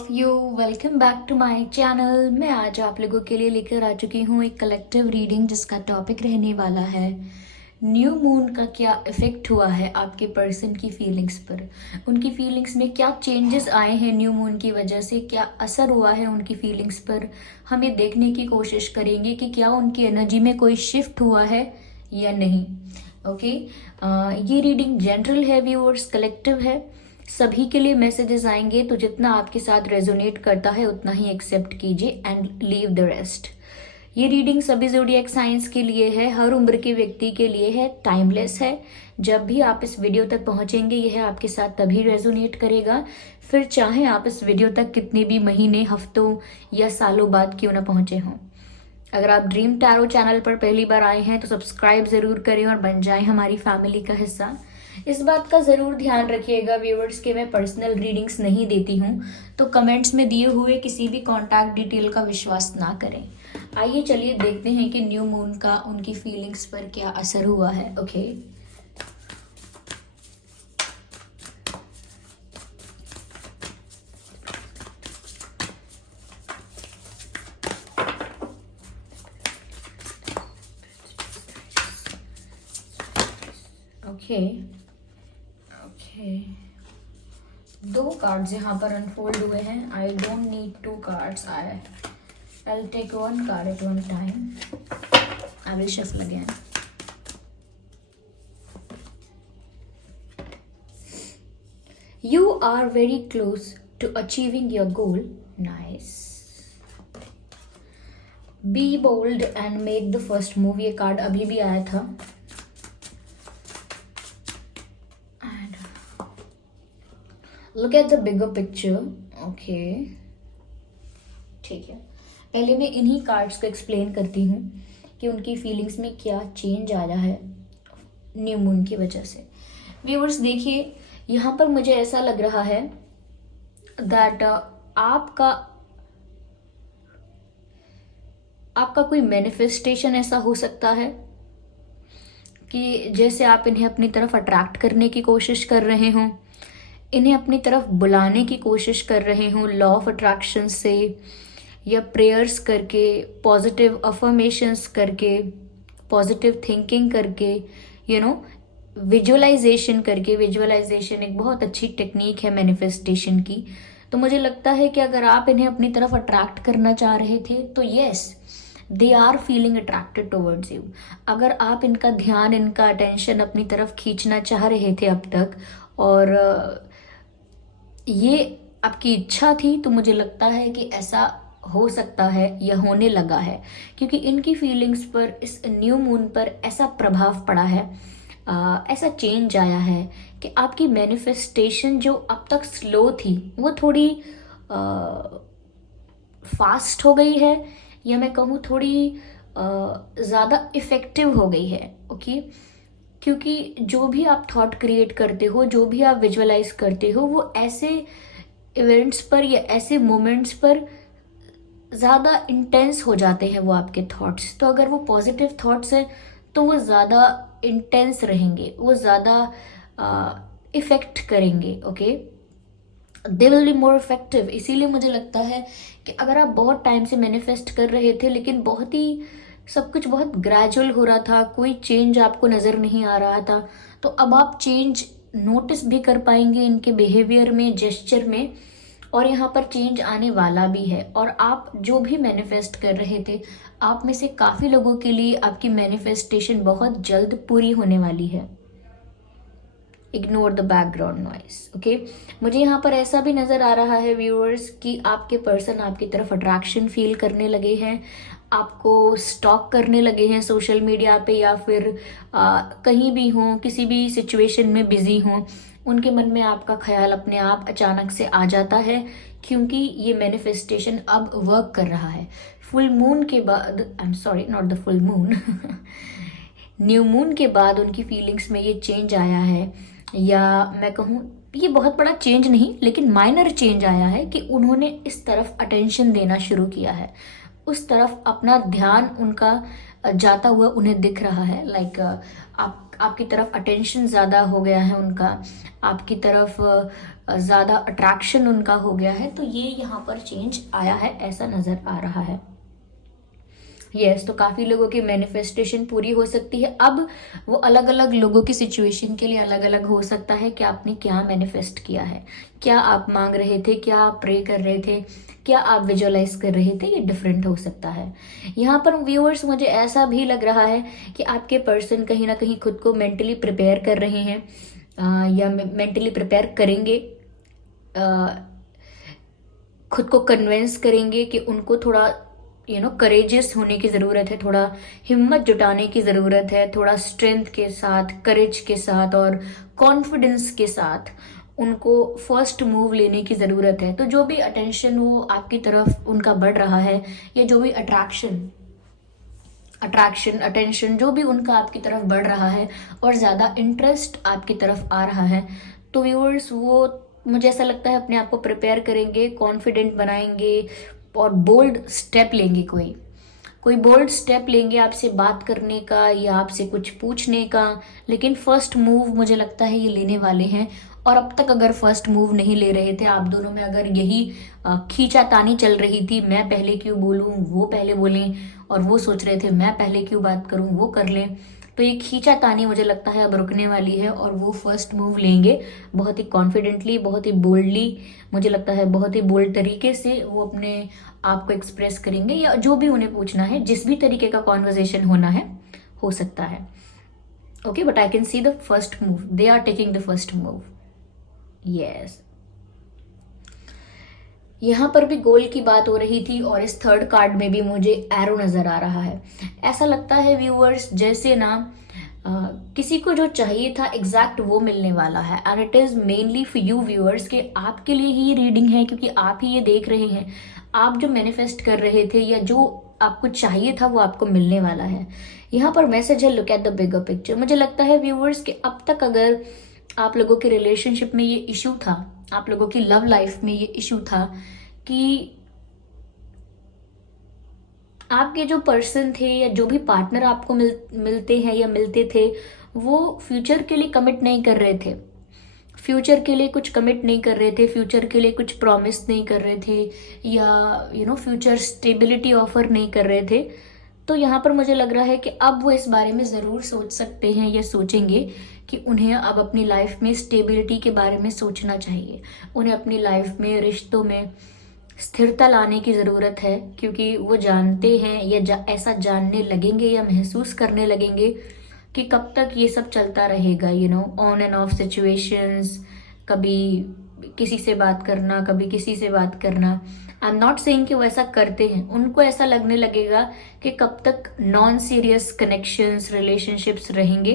Of you, welcome back to my channel. मैं आज आप लोगों के लिए लेकर आ चुकी हूँ एक कलेक्टिव रीडिंग जिसका टॉपिक रहने वाला है न्यू मून का क्या इफेक्ट हुआ है आपके पर्सन की फीलिंग्स पर। उनकी फीलिंग्स में क्या चेंजेस आए हैं न्यू मून की वजह से, क्या असर हुआ है उनकी फीलिंग्स पर। हम ये देखने की कोशिश करेंगे कि क्या उनकी एनर्जी में कोई शिफ्ट हुआ है या नहीं। ओके ये रीडिंग जनरल है व्यूअर्स, कलेक्टिव है, सभी के लिए मैसेजेस आएंगे, तो जितना आपके साथ रेजोनेट करता है उतना ही एक्सेप्ट कीजिए एंड लीव द रेस्ट। ये रीडिंग सभी ज़ोडिएक साइंस के लिए है, हर उम्र के व्यक्ति के लिए है, टाइमलेस है। जब भी आप इस वीडियो तक पहुंचेंगे यह आपके साथ तभी रेजोनेट करेगा, फिर चाहे आप इस वीडियो तक कितने भी महीने, हफ्तों या सालों बाद क्यों ना पहुंचे हों। अगर आप ड्रीम टैरो चैनल पर पहली बार आए हैं तो सब्सक्राइब ज़रूर करें और बन जाएं हमारी फैमिली का हिस्सा। इस बात का ज़रूर ध्यान रखिएगा व्यूअर्स कि मैं पर्सनल रीडिंग्स नहीं देती हूँ, तो कमेंट्स में दिए हुए किसी भी कॉन्टैक्ट डिटेल का विश्वास ना करें। आइए चलिए देखते हैं कि न्यू मून का उनकी फीलिंग्स पर क्या असर हुआ है। ओके ओके ओके, दो कार्ड्स यहाँ पर अनफोल्ड हुए हैं। I don't need to cards, I'll take one card at one time. I will shuffle again. You are very close to achieving your goal. Nice. Be bold and make the first move. ये card अभी भी आया था। And look at the bigger picture. Okay. ठीक है, पहले मैं इन्हीं कार्ड्स को एक्सप्लेन करती हूँ कि उनकी फीलिंग्स में क्या चेंज आया है न्यू मून की वजह से। व्यूअर्स देखिए, यहाँ पर मुझे ऐसा लग रहा है दैट आपका कोई मैनिफेस्टेशन ऐसा हो सकता है कि जैसे आप इन्हें अपनी तरफ अट्रैक्ट करने की कोशिश कर रहे हों, इन्हें अपनी तरफ बुलाने की कोशिश कर रहे हों लॉ ऑफ अट्रैक्शन से, या प्रेयर्स करके, पॉजिटिव अफर्मेशंस करके, पॉजिटिव थिंकिंग करके, विजुअलाइजेशन करके। विजुअलाइजेशन एक बहुत अच्छी टेक्निक है मैनिफेस्टेशन की। तो मुझे लगता है कि अगर आप इन्हें अपनी तरफ अट्रैक्ट करना चाह रहे थे तो yes, they are feeling attracted towards you. अगर आप इनका ध्यान, इनका अटेंशन अपनी तरफ खींचना चाह रहे थे अब तक और ये आपकी इच्छा थी, तो मुझे लगता है कि ऐसा हो सकता है या होने लगा है, क्योंकि इनकी फीलिंग्स पर इस न्यू मून पर ऐसा प्रभाव पड़ा है, ऐसा चेंज आया है कि आपकी मैनिफेस्टेशन जो अब तक स्लो थी वो थोड़ी फास्ट हो गई है, या मैं कहूँ थोड़ी ज़्यादा इफ़ेक्टिव हो गई है। ओके, क्योंकि जो भी आप थॉट क्रिएट करते हो, जो भी आप विजुअलाइज करते हो, वो ऐसे इवेंट्स पर या ऐसे मोमेंट्स पर ज़्यादा इंटेंस हो जाते हैं वो आपके थॉट्स। तो अगर वो पॉजिटिव थॉट्स हैं तो वो ज़्यादा इंटेंस रहेंगे, वो ज़्यादा इफ़ेक्ट करेंगे। Okay, they will be more effective. इसीलिए मुझे लगता है कि अगर आप बहुत टाइम से मैनिफेस्ट कर रहे थे लेकिन बहुत ही सब कुछ बहुत ग्रेजुअल हो रहा था, कोई चेंज आपको नज़र नहीं आ रहा था, तो अब आप चेंज नोटिस भी कर पाएंगे इनके बिहेवियर में, जेस्चर में, और यहाँ पर चेंज आने वाला भी है। और आप जो भी मैनिफेस्ट कर रहे थे, आप में से काफ़ी लोगों के लिए आपकी मैनिफेस्टेशन बहुत जल्द पूरी होने वाली है। Ignore the background noise. Okay, मुझे यहाँ पर ऐसा भी नज़र आ रहा है व्यूअर्स कि आपके पर्सन आपकी तरफ अट्रैक्शन फील करने लगे हैं, आपको स्टॉक करने लगे हैं सोशल मीडिया पे, या फिर कहीं भी हों, किसी भी सिचुएशन में बिजी हों, उनके मन में आपका ख्याल अपने आप अचानक से आ जाता है, क्योंकि ये मैनिफेस्टेशन अब वर्क कर रहा है। फुल मून के बाद, I am sorry, not the full moon, new moon के बाद उनकी फीलिंग्स में ये चेंज आया है, या मैं कहूँ ये बहुत बड़ा चेंज नहीं लेकिन माइनर चेंज आया है कि उन्होंने इस तरफ अटेंशन देना शुरू किया है, उस तरफ अपना ध्यान उनका जाता हुआ उन्हें दिख रहा है। लाइक आपकी तरफ अटेंशन ज़्यादा हो गया है उनका, आपकी तरफ ज़्यादा अट्रैक्शन उनका हो गया है, तो ये यहाँ पर चेंज आया है, ऐसा नज़र आ रहा है। यस, तो काफ़ी लोगों की मैनिफेस्टेशन पूरी हो सकती है। अब वो अलग अलग लोगों की सिचुएशन के लिए अलग अलग हो सकता है कि आपने क्या मैनिफेस्ट किया है, क्या आप मांग रहे थे, क्या आप प्रे कर रहे थे, क्या आप विजुअलाइज कर रहे थे, ये डिफरेंट हो सकता है। यहाँ पर व्यूअर्स मुझे ऐसा भी लग रहा है कि आपके पर्सन कहीं ना कहीं खुद को मेंटली प्रिपेयर कर रहे हैं, या मेंटली प्रिपेयर करेंगे, खुद को कन्विंस करेंगे कि उनको थोड़ा करेजियस होने की ज़रूरत है, थोड़ा हिम्मत जुटाने की ज़रूरत है, थोड़ा स्ट्रेंथ के साथ, करेज के साथ और कॉन्फिडेंस के साथ उनको फर्स्ट मूव लेने की ज़रूरत है। तो जो भी अटेंशन वो आपकी तरफ उनका बढ़ रहा है, या जो भी अट्रैक्शन अटेंशन जो भी उनका आपकी तरफ बढ़ रहा है और ज़्यादा इंटरेस्ट आपकी तरफ आ रहा है, तो व्यूअर्स वो मुझे ऐसा लगता है अपने आप को प्रिपेयर करेंगे, कॉन्फिडेंट बनाएंगे और बोल्ड स्टेप लेंगे, कोई बोल्ड स्टेप लेंगे आपसे बात करने का या आपसे कुछ पूछने का। लेकिन फर्स्ट मूव मुझे लगता है ये लेने वाले हैं। और अब तक अगर फर्स्ट मूव नहीं ले रहे थे, आप दोनों में अगर यही खींचातानी चल रही थी, मैं पहले क्यों बोलूं, वो पहले बोलें, और वो सोच रहे थे मैं पहले क्यों बात करूं, वो कर लें, तो ये खींचातानी मुझे लगता है अब रुकने वाली है और वो फर्स्ट मूव लेंगे बहुत ही कॉन्फिडेंटली, बहुत ही बोल्डली, मुझे लगता है बहुत ही बोल्ड तरीके से वो अपने आप को एक्सप्रेस करेंगे, या जो भी उन्हें पूछना है, जिस भी तरीके का कॉन्वर्जेशन होना है हो सकता है। Okay, but I can see the first move, they are taking the first move. Yes, यहाँ पर भी गोल की बात हो रही थी और इस थर्ड कार्ड में भी मुझे एरो नजर आ रहा है। ऐसा लगता है व्यूअर्स जैसे ना किसी को जो चाहिए था एग्जैक्ट वो मिलने वाला है, and it is mainly for you viewers, कि आपके लिए ही ये रीडिंग है, क्योंकि आप ही ये देख रहे हैं, आप जो मैनिफेस्ट कर रहे थे या जो आपको चाहिए था वो आपको मिलने वाला है। यहाँ पर मैसेज है, look at the bigger picture. मुझे लगता है व्यूअर्स कि अब तक अगर आप लोगों के रिलेशनशिप में ये इशू था, आप लोगों की लव लाइफ में ये इशू था कि आपके जो पर्सन थे या जो भी पार्टनर आपको मिलते हैं या मिलते थे, वो फ्यूचर के लिए कमिट नहीं कर रहे थे, फ्यूचर के लिए कुछ कमिट नहीं कर रहे थे, फ्यूचर के लिए कुछ प्रॉमिस नहीं कर रहे थे, या फ्यूचर स्टेबिलिटी ऑफर नहीं कर रहे थे। तो यहाँ पर मुझे लग रहा है कि अब वो इस बारे में ज़रूर सोच सकते हैं या सोचेंगे कि उन्हें अब अपनी लाइफ में स्टेबिलिटी के बारे में सोचना चाहिए, उन्हें अपनी लाइफ में रिश्तों में स्थिरता लाने की ज़रूरत है, क्योंकि वो जानते हैं या ऐसा जानने लगेंगे या महसूस करने लगेंगे कि कब तक ये सब चलता रहेगा, ऑन एंड ऑफ सिचुएशंस, कभी किसी से बात करना, कभी किसी से बात करना। आई एम नॉट सेइंग कि वो ऐसा करते हैं, उनको ऐसा लगने लगेगा कि कब तक नॉन सीरियस कनेक्शंस, रिलेशनशिप्स रहेंगे।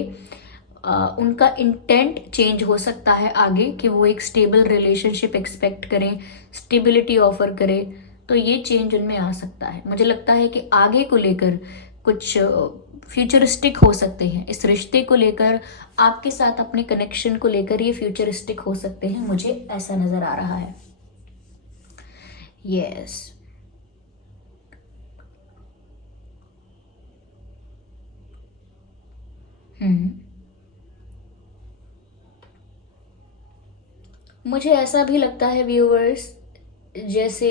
उनका इंटेंट चेंज हो सकता है आगे, कि वो एक स्टेबल रिलेशनशिप एक्सपेक्ट करें, स्टेबिलिटी ऑफर करें, तो ये चेंज उनमें आ सकता है। मुझे लगता है कि आगे को लेकर कुछ फ्यूचरिस्टिक हो सकते हैं, इस रिश्ते को लेकर, आपके साथ अपने कनेक्शन को लेकर ये फ्यूचरिस्टिक हो सकते हैं, मुझे ऐसा नजर आ रहा है। यस, मुझे ऐसा भी लगता है व्यूअर्स, जैसे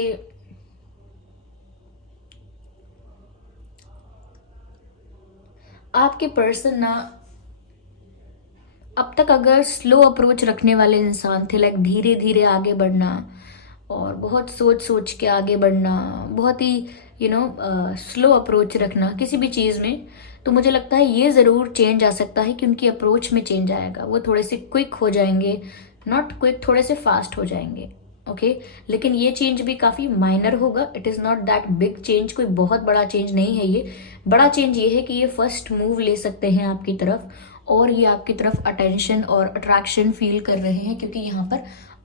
आपके पर्सन ना अब तक अगर स्लो अप्रोच रखने वाले इंसान थे, लाइक धीरे धीरे आगे बढ़ना और बहुत सोच सोच के आगे बढ़ना, बहुत ही स्लो अप्रोच रखना किसी भी चीज़ में, तो मुझे लगता है ये ज़रूर चेंज आ सकता है कि उनकी अप्रोच में चेंज आएगा। वो थोड़े से क्विक हो जाएंगे, नॉट क्विक, थोड़े से फास्ट हो जाएंगे। ओके, लेकिन ये चेंज भी काफ़ी माइनर होगा, it is not that big change, कोई बहुत बड़ा चेंज नहीं है ये। बड़ा चेंज ये है कि ये फर्स्ट मूव ले सकते हैं आपकी तरफ, और ये आपकी तरफ अटेंशन और अट्रैक्शन फील कर रहे हैं, क्योंकि यहाँ पर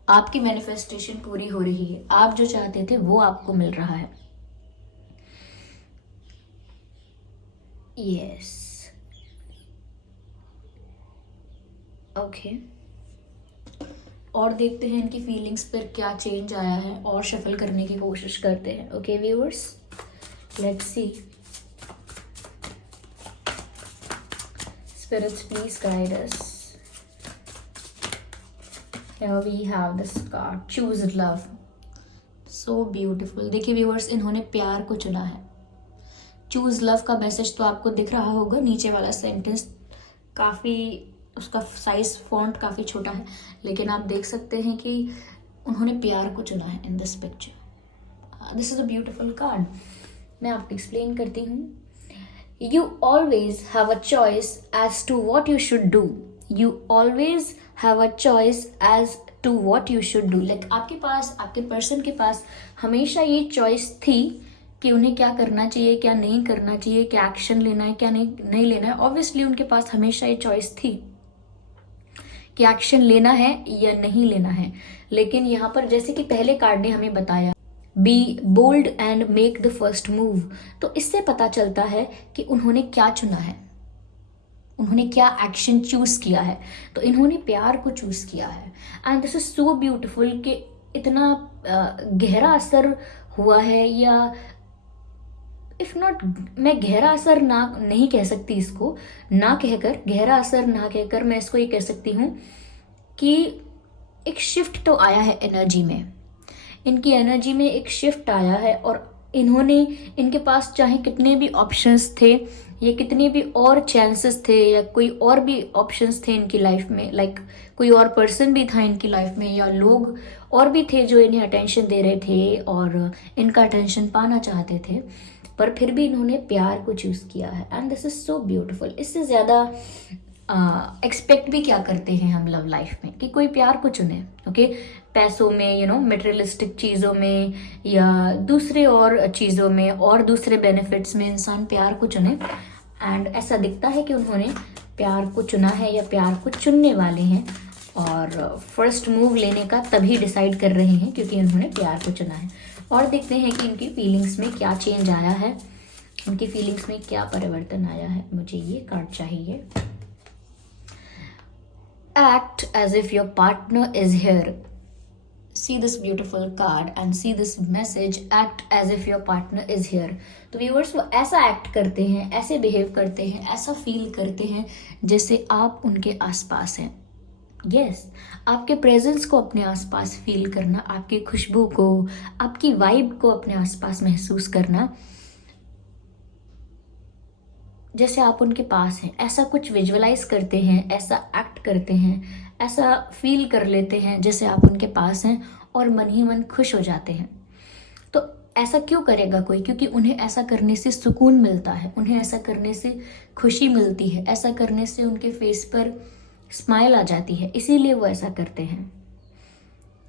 आपकी मैनिफेस्टेशन पूरी हो रही है, आप जो चाहते थे वो आपको मिल रहा है। यस, ओके, और देखते हैं इनकी फीलिंग्स पर क्या चेंज आया है और शफल करने की कोशिश करते हैं। Okay viewers, let's see. Spirits please guide us. Here we have this card, choose love. So beautiful. देखिए व्यूअर्स, इन्होंने प्यार को चुना है. चूज लव का मैसेज तो आपको दिख रहा होगा. नीचे वाला सेंटेंस काफ़ी, उसका साइज फॉन्ट काफ़ी छोटा है, लेकिन आप देख सकते हैं कि उन्होंने प्यार को चुना है in this picture. This is a beautiful card. मैं आपको एक्सप्लेन करती हूँ. You always have a choice as to what you should do. You always have a choice as to what you should do. Like आपके पास, आपके person के पास हमेशा ये choice थी कि उन्हें क्या करना चाहिए, क्या नहीं करना चाहिए, क्या एक्शन लेना है, क्या नहीं लेना है. ऑब्वियसली उनके पास हमेशा ये चॉइस थी कि एक्शन लेना है या नहीं लेना है. लेकिन यहाँ पर जैसे कि पहले कार्ड ने हमें बताया, be bold and make the first move, तो इससे पता चलता है कि उन्होंने क्या चुना है, उन्होंने क्या एक्शन चूज किया है. तो इन्होंने प्यार को चूज किया है. And this is so beautiful कि इतना गहरा असर हुआ है, या इफ नॉट, मैं गहरा असर ना नहीं कह सकती इसको, ना कहकर, गहरा असर ना कहकर मैं इसको ये कह सकती हूँ कि एक शिफ्ट तो आया है एनर्जी में. इनकी एनर्जी में एक शिफ्ट आया है और इन्होंने, इनके पास चाहे कितने भी ऑप्शंस थे या कितने भी और चांसेस थे या कोई और भी ऑप्शंस थे इनकी लाइफ में, लाइक कोई और पर्सन भी था इनकी लाइफ में या लोग और भी थे जो इन्हें अटेंशन दे रहे थे और इनका अटेंशन पाना चाहते थे, पर फिर भी इन्होंने प्यार को चूज़ किया है. And this is so beautiful. इससे ज़्यादा एक्सपेक्ट भी क्या करते हैं हम लव लाइफ में कि कोई प्यार को चुने. ओके, पैसों में, मटेरियलिस्टिक चीज़ों में या दूसरे और चीज़ों में और दूसरे बेनिफिट्स में इंसान प्यार को चुने. एंड ऐसा दिखता है कि उन्होंने प्यार को चुना है या प्यार को चुनने वाले हैं और फर्स्ट मूव लेने का तभी डिसाइड कर रहे हैं क्योंकि उन्होंने प्यार को चुना है. और देखते हैं कि इनकी फीलिंग्स में क्या चेंज आया है, उनकी फीलिंग्स में क्या परिवर्तन आया है. मुझे ये कार्ड चाहिए. Act as if your partner is here. See this beautiful card and see this message. Act as if your partner is here. तो व्यूअर्स, वो ऐसा एक्ट करते हैं, ऐसे बिहेव करते हैं, ऐसा फील करते हैं जैसे आप उनके आसपास हैं. यस, आपके प्रेजेंस को अपने आसपास फील करना, आपकी खुशबू को, आपकी वाइब को अपने आसपास महसूस करना जैसे आप उनके पास हैं. ऐसा कुछ विजुअलाइज करते हैं, ऐसा एक्ट करते हैं, ऐसा फील कर लेते हैं जैसे आप उनके पास हैं और मन ही मन खुश हो जाते हैं. तो ऐसा क्यों करेगा कोई? क्योंकि उन्हें ऐसा करने से सुकून मिलता है, उन्हें ऐसा करने से खुशी मिलती है, ऐसा करने से उनके फेस पर स्माइल आ जाती है, इसीलिए वो ऐसा करते हैं.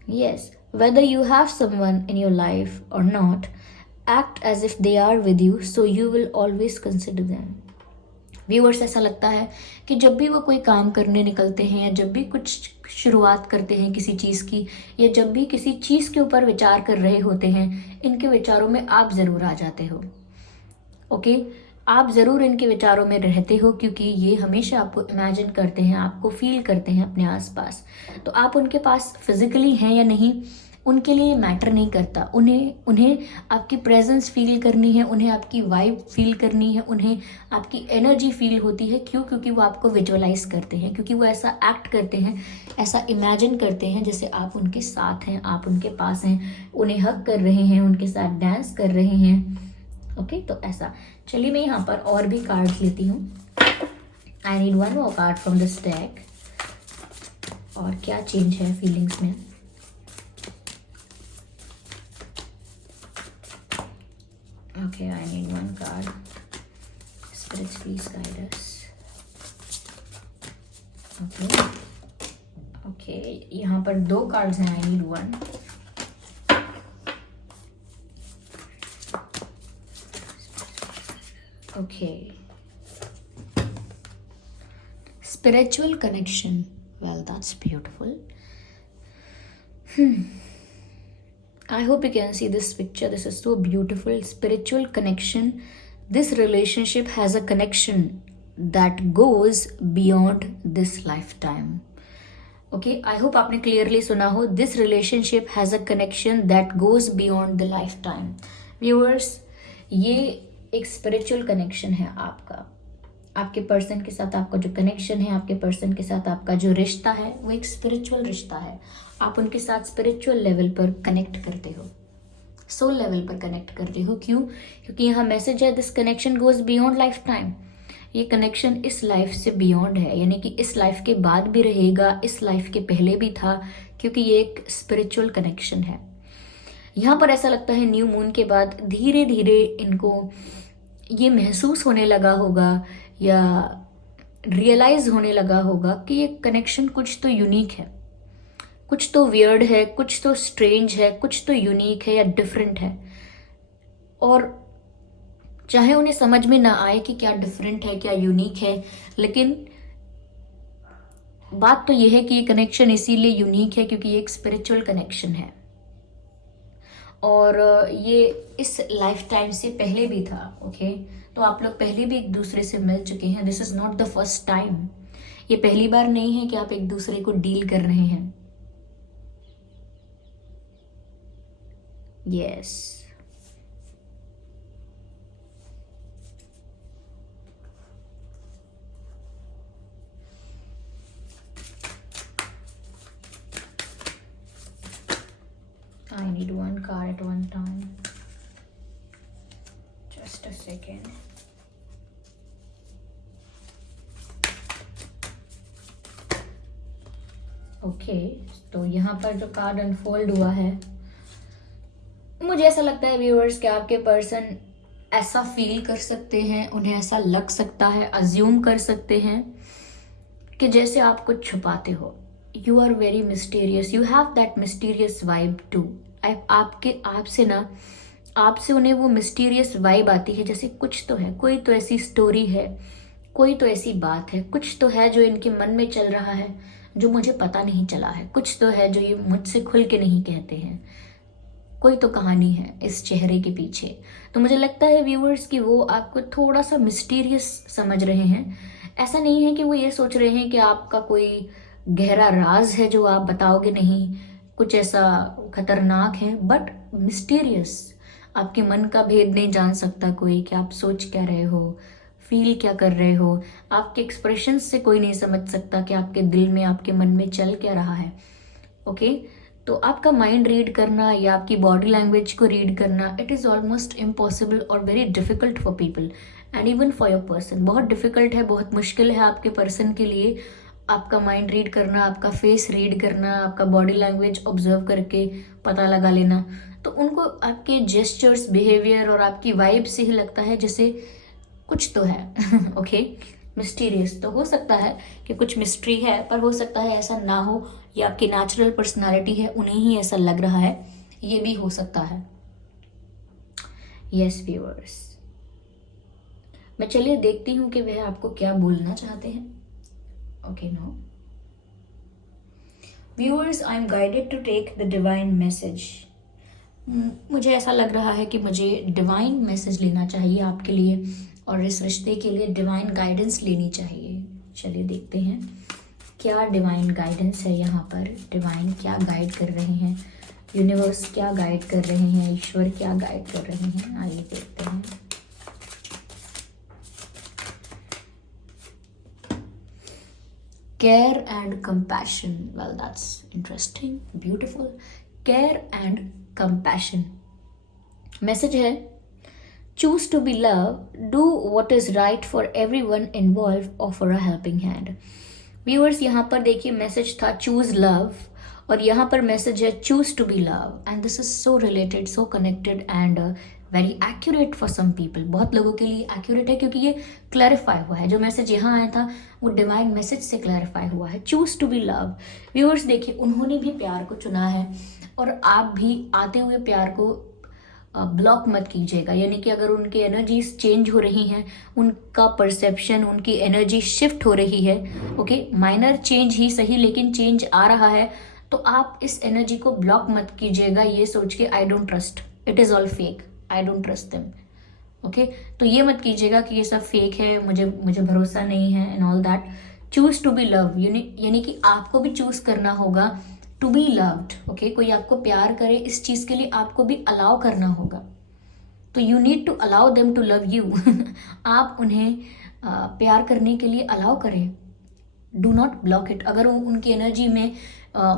Yes, whether you have someone in your life और not, act as if they are with you so you will always consider them. Viewers, ऐसा लगता है कि जब भी वो कोई काम करने निकलते हैं या जब भी कुछ शुरुआत करते हैं किसी चीज़ की या जब भी किसी चीज़ के ऊपर विचार कर रहे होते हैं, इनके विचारों में आप ज़रूर आ जाते हो. ओके, आप ज़रूर इनके विचारों में रहते हो क्योंकि ये हमेशा आपको इमेजिन करते हैं, आपको फील करते हैं अपने आसपास. तो आप उनके पास फिजिकली हैं या नहीं, उनके लिए मैटर नहीं करता. उन्हें आपकी प्रेजेंस फील करनी है, उन्हें आपकी वाइब फील करनी है, उन्हें आपकी एनर्जी फील होती है. क्यों? क्योंकि वो आपको विजुअलाइज करते हैं, क्योंकि वो ऐसा एक्ट करते हैं, ऐसा इमेजिन करते हैं जैसे आप उनके साथ हैं, आप उनके पास हैं, उन्हें हग कर रहे हैं, उनके साथ डांस कर रहे हैं. ओके, तो ऐसा. चलिए मैं यहाँ पर और भी कार्ड्स लेती हूँ. I need one more card from this deck. और क्या चेंज है फीलिंग्स में. Okay, I need one card. Spirits, please guide us. Okay, यहाँ पर 2 कार्ड्स हैं. I need one. Okay. Spiritual connection. Well, that's beautiful. I hope you can see this picture. This is so beautiful. Spiritual connection. This relationship has a connection that goes beyond this lifetime. Okay, I hope आपने clearly सुना हो. This relationship has a connection that goes beyond the lifetime. Viewers, ये एक spiritual connection है आपका. आपके person के साथ आपका जो कनेक्शन है, आपके पर्सन के साथ आपका जो रिश्ता है, वो एक स्पिरिचुअल रिश्ता है। आप उनके साथ स्पिरिचुअल लेवल पर कनेक्ट करते हो, सोल लेवल पर कनेक्ट करते हो। क्यों? क्योंकि यहाँ मैसेज है, this connection goes beyond life time. ये कनेक्शन इस लाइफ से बियॉन्ड है, यानी कि इस लाइफ के बाद भी रहेगा, इस लाइफ के पहले भी था, क्योंकि ये एक स्पिरिचुअल कनेक्शन है। यहाँ पर ऐसा लगता है न्यू मून के बाद धीरे धीरे इनको ये महसूस होने लगा होगा या रियलाइज होने लगा होगा कि ये कनेक्शन कुछ तो यूनिक है, कुछ तो वियर्ड है, कुछ तो स्ट्रेंज है, कुछ तो यूनिक है या डिफरेंट है। और चाहे उन्हें समझ में ना आए कि क्या डिफरेंट है, क्या यूनिक है, लेकिन बात तो यह है कि ये कनेक्शन इसीलिए यूनिक है क्योंकि ये एक स्पिरिचुअल कनेक्शन है और ये इस लाइफ टाइम से पहले भी था। ओके, तो आप लोग पहले भी एक दूसरे से मिल चुके हैं। This is not the first time. ये पहली बार नहीं है कि आप एक दूसरे को डील कर रहे हैं। Yes, I need one card at one time. Just a second. Okay, तो यहाँ पर जो कार्ड अनफोल्ड हुआ है, मुझे ऐसा लगता है व्यूअर्स कि आपके पर्सन ऐसा फील कर सकते हैं, उन्हें ऐसा लग सकता है, अज्यूम कर सकते हैं कि जैसे आप कुछ छुपाते हो। You are very mysterious, you have that mysterious vibe too. आपसे उन्हें वो मिस्टीरियस वाइब आती है, जैसे कुछ तो है, कोई तो ऐसी स्टोरी है, कोई तो ऐसी बात है, कुछ तो है जो इनके मन में चल रहा है जो मुझे पता नहीं चला है, कुछ तो है जो ये मुझसे खुल के नहीं कहते हैं, कोई तो कहानी है इस चेहरे के पीछे। तो मुझे लगता है व्यूअर्स कि वो आपको थोड़ा सा मिस्टीरियस समझ रहे हैं। ऐसा नहीं है कि वो ये सोच रहे हैं कि आपका कोई गहरा राज है जो आप बताओगे नहीं, कुछ ऐसा खतरनाक है, बट मिस्टीरियस। आपके मन का भेद नहीं जान सकता कोई कि आप सोच क्या रहे हो, फील क्या कर रहे हो। आपके एक्सप्रेशन से कोई नहीं समझ सकता कि आपके दिल में, आपके मन में चल क्या रहा है। ओके, तो आपका माइंड रीड करना या आपकी बॉडी लैंग्वेज को रीड करना, इट इज़ ऑलमोस्ट इम्पॉसिबल और very difficult for people and even for your person. बहुत डिफिकल्ट है, बहुत मुश्किल है आपके पर्सन के लिए आपका माइंड रीड करना, आपका फेस रीड करना, आपका बॉडी लैंग्वेज ऑब्जर्व करके पता लगा लेना। तो उनको आपके जेस्चर्स, बिहेवियर और आपकी वाइब से ही लगता है जैसे कुछ तो है। Okay, mysterious. तो हो सकता है कि कुछ मिस्ट्री है, पर हो सकता है ऐसा ना हो, ये आपकी नेचुरल पर्सनालिटी है, उन्हें ही ऐसा लग रहा है, ये भी हो सकता है। यस व्यूअर्स, मैं चलिए देखती हूँ कि वह आपको क्या बोलना चाहते हैं। Okay, no viewers, I am guided to take the divine message. मुझे ऐसा लग रहा है कि मुझे डिवाइन मैसेज लेना चाहिए आपके लिए और इस रिश्ते के लिए डिवाइन गाइडेंस लेनी चाहिए। चलिए देखते हैं क्या डिवाइन गाइडेंस है यहाँ पर। डिवाइन क्या गाइड कर रहे हैं, यूनिवर्स क्या गाइड कर रहे हैं, ईश्वर क्या गाइड कर रहे हैं, आइए देखते हैं। Care and compassion. Well, that's interesting, beautiful. Care and compassion. Message है, choose to be loved, do what is right for everyone involved, offer a helping hand. Viewers, यहाँ पर देखिए मैसेज था choose love और यहाँ पर मैसेज है choose to be love and this is so related, so connected and very accurate for some people. बहुत लोगों के लिए एक्यूरेट है क्योंकि ये क्लैरिफाई हुआ है। जो मैसेज यहाँ आया था वो डिवाइन मैसेज से क्लैरिफाई हुआ है। Choose to be love. Viewers देखिए, उन्होंने भी प्यार को चुना है और आप भी आते हुए प्यार को ब्लॉक मत कीजिएगा। यानी कि अगर उनकी एनर्जीज चेंज हो रही हैं, उनका परसेप्शन, उनकी एनर्जी शिफ्ट हो रही है, ओके, माइनर चेंज ही सही लेकिन चेंज आ रहा है, तो आप इस एनर्जी को ब्लॉक मत कीजिएगा ये सोच के I don't trust, it is all fake, I don't trust them. Okay, तो ये मत कीजिएगा कि ये सब फेक है, मुझे भरोसा नहीं है and all that. Choose to be love, यानी कि आपको भी चूज करना होगा टू बी लव्ड। ओके, कोई आपको प्यार करे, इस चीज के लिए आपको भी अलाउ करना होगा। तो you need to allow them to love you. आप उन्हें प्यार करने के लिए अलाउ करें, डू नॉट ब्लॉक इट। अगर उनकी एनर्जी में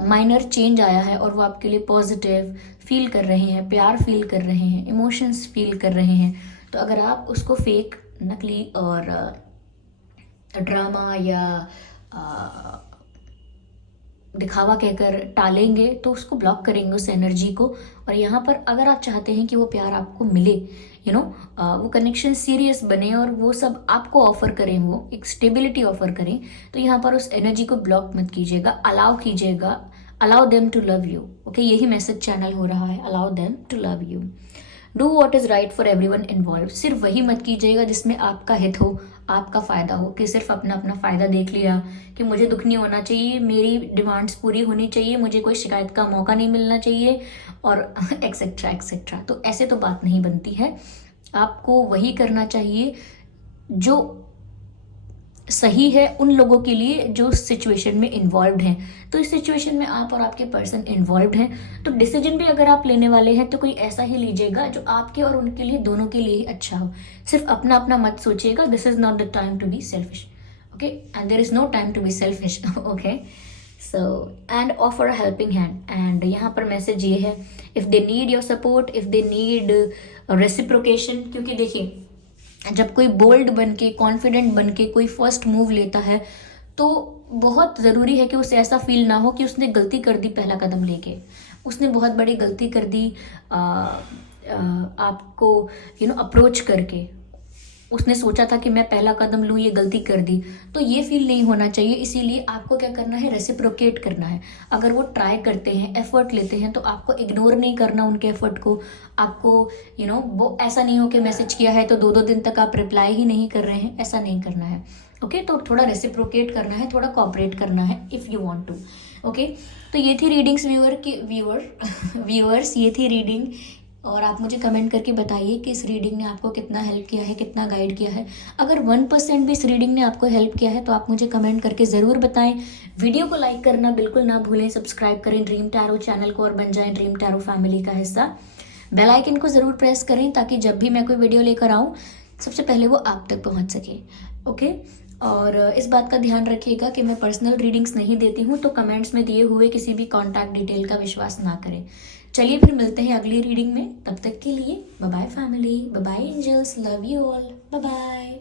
माइनर चेंज आया है और वो आपके लिए पॉजिटिव फील कर रहे हैं, प्यार फील कर रहे हैं, इमोशंस फील कर रहे हैं, तो अगर आप उसको फेक, नकली और ड्रामा या दिखावा कहकर टालेंगे तो उसको ब्लॉक करेंगे उस एनर्जी को। और यहाँ पर अगर आप चाहते हैं कि वो प्यार आपको मिले, वो कनेक्शन सीरियस बने और वो सब आपको ऑफर करें, वो एक स्टेबिलिटी ऑफर करें, तो यहाँ पर उस एनर्जी को ब्लॉक मत कीजिएगा, अलाउ कीजिएगा, allow them to love you. Okay, यही मैसेज चैनल हो रहा है, allow them to love you. Do what is right for everyone involve. सिर्फ वही मत कीजिएगा जिसमें आपका हित हो, आपका फायदा हो, कि सिर्फ अपना अपना फायदा देख लिया कि मुझे दुख नहीं होना चाहिए, मेरी डिमांड्स पूरी होनी चाहिए, मुझे कोई शिकायत का मौका नहीं मिलना चाहिए और एक्सेट्रा एक्सेट्रा। तो ऐसे तो बात नहीं बनती है। आपको वही करना चाहिए जो सही है उन लोगों के लिए जो सिचुएशन में इन्वॉल्व हैं। तो इस सिचुएशन में आप और आपके पर्सन इन्वॉल्व हैं, तो डिसीजन भी अगर आप लेने वाले हैं तो कोई ऐसा ही लीजिएगा जो आपके और उनके लिए, दोनों के लिए ही अच्छा हो। सिर्फ अपना अपना मत सोचिएगा। This is not the time to be selfish, okay, and there is no time to be selfish, okay. So and offer a helping hand. And यहाँ पर मैसेज ये है, if they need your support, if they need reciprocation, क्योंकि देखिए जब कोई bold बन के, कॉन्फिडेंट बन के कोई फर्स्ट मूव लेता है तो बहुत ज़रूरी है कि उसे ऐसा फील ना हो कि उसने गलती कर दी पहला कदम लेके, उसने बहुत बड़ी गलती कर दी आपको अप्रोच करके। उसने सोचा था कि मैं पहला कदम लूँ, ये गलती कर दी, तो ये फील नहीं होना चाहिए। इसीलिए आपको क्या करना है, रेसिप्रोकेट करना है। अगर वो ट्राई करते हैं, एफर्ट लेते हैं, तो आपको इग्नोर नहीं करना उनके एफर्ट को। आपको वो ऐसा नहीं हो कि मैसेज किया है तो 2-2 दिन तक आप रिप्लाई ही नहीं कर रहे हैं, ऐसा नहीं करना है। ओके, तो थोड़ा रेसिप्रोकेट करना है, थोड़ा कोऑपरेट करना है if you want to. Okay, तो ये थी रीडिंग्स व्यूअर्स, ये थी रीडिंग। और आप मुझे कमेंट करके बताइए कि इस रीडिंग ने आपको कितना हेल्प किया है, कितना गाइड किया है। अगर 1% भी इस रीडिंग ने आपको हेल्प किया है तो आप मुझे कमेंट करके ज़रूर बताएं। वीडियो को लाइक करना बिल्कुल ना भूलें, सब्सक्राइब करें ड्रीम टैरो चैनल को और बन जाएं ड्रीम टैरो फैमिली का हिस्सा। बेल आइकन को ज़रूर प्रेस करें ताकि जब भी मैं कोई वीडियो लेकर आऊँ सबसे पहले वो आप तक पहुँच सके। ओके, और इस बात का ध्यान रखिएगा कि मैं पर्सनल रीडिंग्स नहीं देती हूँ, तो कमेंट्स में दिए हुए किसी भी कॉन्टैक्ट डिटेल का विश्वास ना करें। चलिए फिर मिलते हैं अगली रीडिंग में, तब तक के लिए bye bye family, bye bye angels, love you all, bye bye.